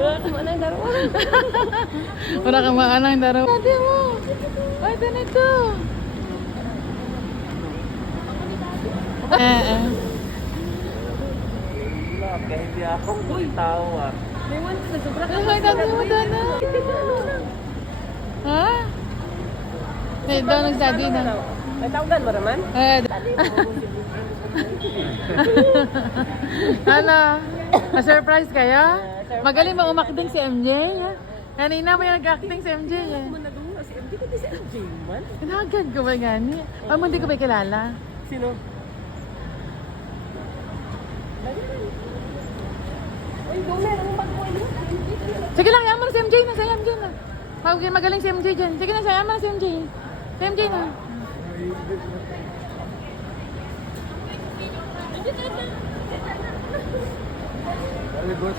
Wala kang anang daro. Wala kang maanang daro. Dati mo. Ay, ganito. Kaya hindi ako tawa. May one na sobra ka. Ay, dati mo, Dana. Ha? Hindi, daw nagdadi na. May tawagan mo naman? Ano? Na-surprise kayo? Magaling ba umakting si MJ? Kanina may nag-acting si MJ eh. Manadungo si MJ. Hindi si MJ man. Kinagan ko ba gani? Parang hindi ko ba kilala? Sino? Uy, Gomer, ang pagkuha niyo. Sige lang, yaman na si MJ na. Si MJ na. Magaling si MJ dyan. Sige na, yaman na si MJ. Si MJ na. Very good,